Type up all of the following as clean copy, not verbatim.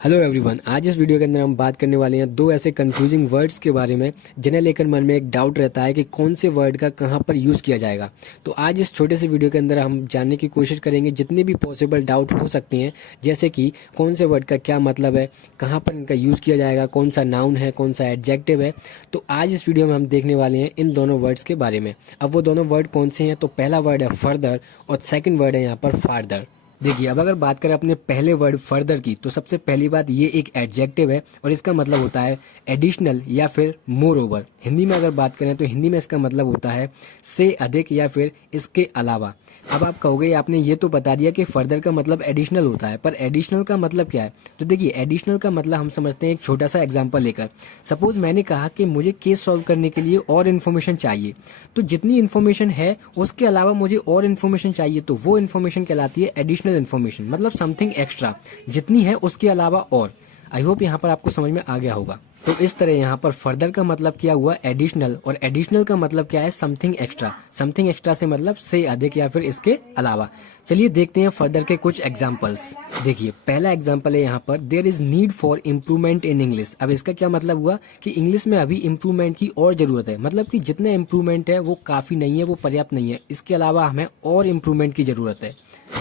Hello everyone, आज इस video के अंदर हम बात करने वाले हैं दो ऐसे कंफ्यूजिंग वर्ड्स के बारे में जिन्हें लेकर मन में एक डाउट रहता है कि कौन से वर्ड का कहां पर यूज़ किया जाएगा। तो आज इस छोटे से वीडियो के अंदर हम जानने की कोशिश करेंगे जितने भी पॉसिबल डाउट हो सकते हैं, जैसे कि कौन से वर्ड का क्या मतलब है, कहाँ पर इनका यूज़ किया जाएगा, कौन सा नाउन है, कौन सा एडजेक्टिव है। तो आज इस वीडियो में हम देखने वाले हैं इन दोनों वर्ड्स के बारे में। अब वो दोनों वर्ड कौन से हैं, तो पहला वर्ड है फर्दर और सेकेंड वर्ड है यहाँ पर फार्दर। देखिए, अब अगर बात करें अपने पहले वर्ड फर्दर की, तो सबसे पहली बात, ये एक एडजेक्टिव है और इसका मतलब होता है एडिशनल या फिर मोर ओवर। हिंदी में अगर बात करें तो हिंदी में इसका मतलब होता है से अधिक या फिर इसके अलावा। अब आप कहोगे आपने ये तो बता दिया कि फर्दर का मतलब एडिशनल होता है, पर एडिशनल का मतलब क्या है? तो देखिए, एडिशनल का मतलब हम समझते हैं एक छोटा सा एग्जांपल लेकर। सपोज मैंने कहा कि मुझे केस सॉल्व करने के लिए और इन्फॉर्मेशन चाहिए, तो जितनी इन्फॉर्मेशन है उसके अलावा मुझे और इन्फॉर्मेशन चाहिए, तो वो इन्फॉर्मेशन कहलाती है एडिशनल इन्फॉर्मेशन, मतलब समथिंग एक्स्ट्रा, जितनी है उसके अलावा और। आई होप यहाँ पर आपको समझ में आ गया होगा। तो इस तरह यहाँ पर फर्दर का मतलब क्या हुआ, एडिशनल, और एडिशनल का मतलब क्या है, समथिंग एक्स्ट्रा। समथिंग एक्स्ट्रा से मतलब से अधिक या फिर इसके अलावा। चलिए देखते हैं फर्दर के कुछ एग्जांपल्स। देखिए, पहला एग्जांपल है यहाँ पर, there is need for improvement in English. अब इसका क्या मतलब हुआ कि इंग्लिश में अभी इम्प्रूवमेंट की और जरूरत है, मतलब कि जितना इम्प्रूवमेंट है वो काफी नहीं है, वो पर्याप्त नहीं है, इसके अलावा हमें और इम्प्रूवमेंट की जरूरत है।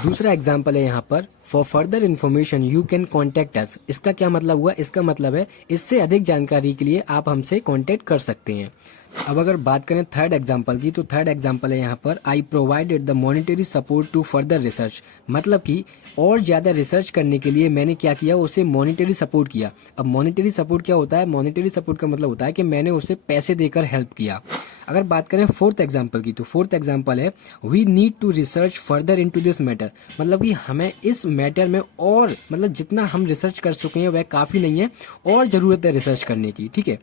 दूसरा एग्जाम्पल है यहाँ पर, for further information you can contact us. इसका क्या मतलब हुआ, इसका मतलब है इससे अधिक जानकारी के लिए आप हमसे कॉन्टेक्ट कर सकते हैं। अब अगर बात करें थर्ड एग्जाम्पल की, तो थर्ड एग्जाम्पल है यहाँ पर, I provided the monetary support to further research. मतलब कि और ज्यादा रिसर्च करने के लिए मैंने क्या किया, उसे मॉनिटरी सपोर्ट किया। अब मॉनिटरी सपोर्ट क्या होता है, मॉनिटरी सपोर्ट का मतलब होता है कि मैंने उसे पैसे देकर हेल्प किया। अगर बात करें फोर्थ एग्जाम्पल की, तो फोर्थ एग्जाम्पल है, we need to research further into this matter. मतलब कि हमें इस मैटर में और, मतलब जितना हम रिसर्च कर चुके हैं वह काफी नहीं है, और जरूरत है रिसर्च करने की। ठीक है,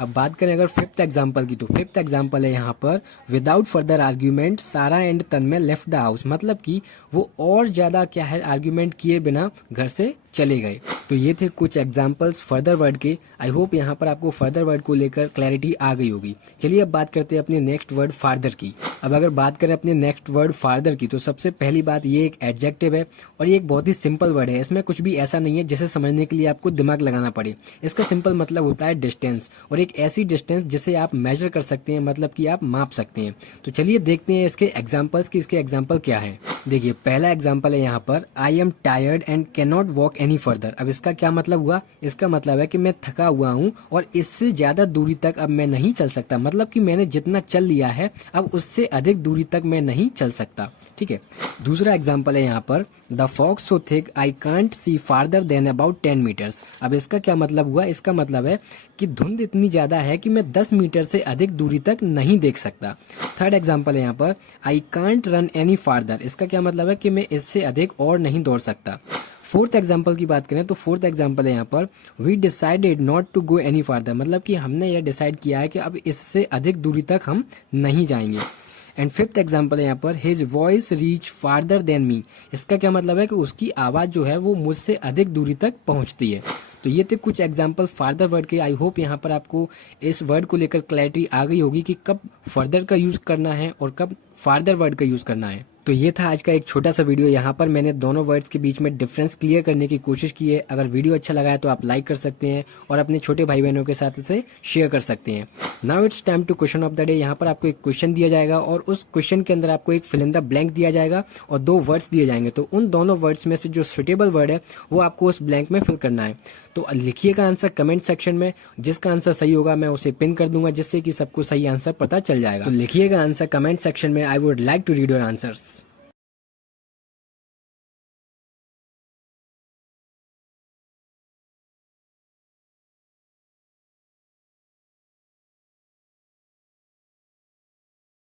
अब बात करें अगर फिफ्थ एग्जाम्पल की, तो फिफ्थ एग्जाम्पल है यहाँ पर, विदाउट फर्दर आर्ग्यूमेंट सारा and Tanmay left the house. मतलब कि वो और ज्यादा क्या है, आर्ग्यूमेंट किए बिना घर से चले गए। तो ये थे कुछ एग्जाम्पल्स फर्दर वर्ड के। आई होप यहाँ पर आपको फर्दर वर्ड को लेकर क्लैरिटी आ गई होगी। चलिए अब बात करते हैं अपने नेक्स्ट वर्ड फार्दर की। अब अगर बात करें अपने नेक्स्ट वर्ड फार्दर की, तो सबसे पहली बात, ये एक एडजेक्टिव है और ये एक बहुत ही सिंपल वर्ड है। इसमें कुछ भी ऐसा नहीं है जिसे समझने के लिए आपको दिमाग लगाना पड़े। इसका सिंपल मतलब होता है डिस्टेंस, और एक ऐसी डिस्टेंस जिसे आप मेजर कर सकते हैं, मतलब कि आप माप सकते हैं। तो चलिए देखते हैं इसके एग्जाम्पल्स की, इसके एग्जाम्पल क्या है। देखिए, पहला एग्जाम्पल है यहाँ पर, I am tired and can not walk any further. अब इसका क्या मतलब हुआ, इसका मतलब है कि मैं थका हुआ हूँ और इससे ज्यादा दूरी तक अब मैं नहीं चल सकता। मतलब कि मैंने जितना चल लिया है अब उससे अधिक दूरी तक मैं नहीं चल सकता। ठीक है, दूसरा एग्जाम्पल है यहाँ पर, the fog so thick I can't see farther than about 10 metres. अब इसका क्या मतलब हुआ, इसका मतलब है कि धुंध इतनी ज्यादा है कि मैं 10 मीटर से अधिक दूरी तक नहीं देख सकता। थर्ड एग्जाम्पल है यहाँ पर, I can't run any farther. इसका क्या मतलब है कि मैं इससे अधिक और नहीं दौड़ सकता। फोर्थ एग्जाम्पल की बात करें तो फोर्थ एग्जाम्पल है यहाँ पर, we decided not to go any farther. मतलब कि हमने यह डिसाइड किया है कि अब इससे अधिक दूरी तक हम नहीं जाएंगे। एंड फिफ्थ एग्जाम्पल है यहाँ पर, his voice reach farther than me. इसका क्या मतलब है कि उसकी आवाज जो है वो मुझसे अधिक दूरी तक पहुंचती है। तो ये थे कुछ एग्जाम्पल फार्दर वर्ड के। आई होप यहाँ पर आपको इस वर्ड को लेकर क्लैरिटी आ गई होगी कि कब फर्दर का यूज करना है और कब फार्दर वर्ड का यूज करना है। तो ये था आज का एक छोटा सा वीडियो। यहाँ पर मैंने दोनों वर्ड्स के बीच में डिफरेंस क्लियर करने की कोशिश की है। अगर वीडियो अच्छा लगा है तो आप लाइक कर सकते हैं और अपने छोटे भाई बहनों के साथ इसे शेयर कर सकते हैं। Now it's time to question of the day. यहाँ पर आपको एक क्वेश्चन दिया जाएगा और उस क्वेश्चन के अंदर आपको एक फिल इन द ब्लैंक दिया जाएगा और दो वर्ड्स दिए जाएंगे। तो उन दोनों वर्ड्स में से जो सुटेबल वर्ड है वो आपको उस ब्लैंक में फिल करना है। तो लिखिएगा आंसर कमेंट सेक्शन में, जिसका आंसर सही होगा मैं उसे पिन कर दूंगा, जिससे कि सबको सही आंसर पता चल जाएगा। तो लिखिएगा आंसर कमेंट सेक्शन में, I would like to read your answers.